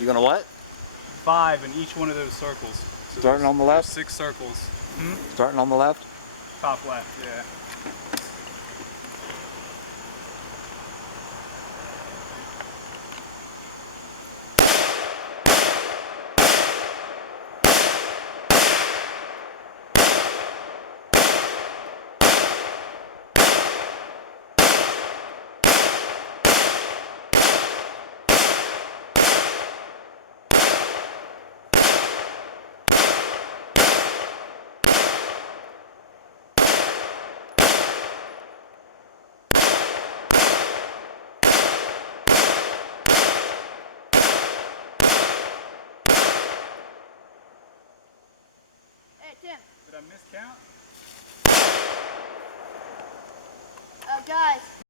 You gonna what? 5 in each one of those circles. So Starting on the left? 6 circles. Starting on the left? Top left, yeah. Hey, Tim. Did I miscount? Guys.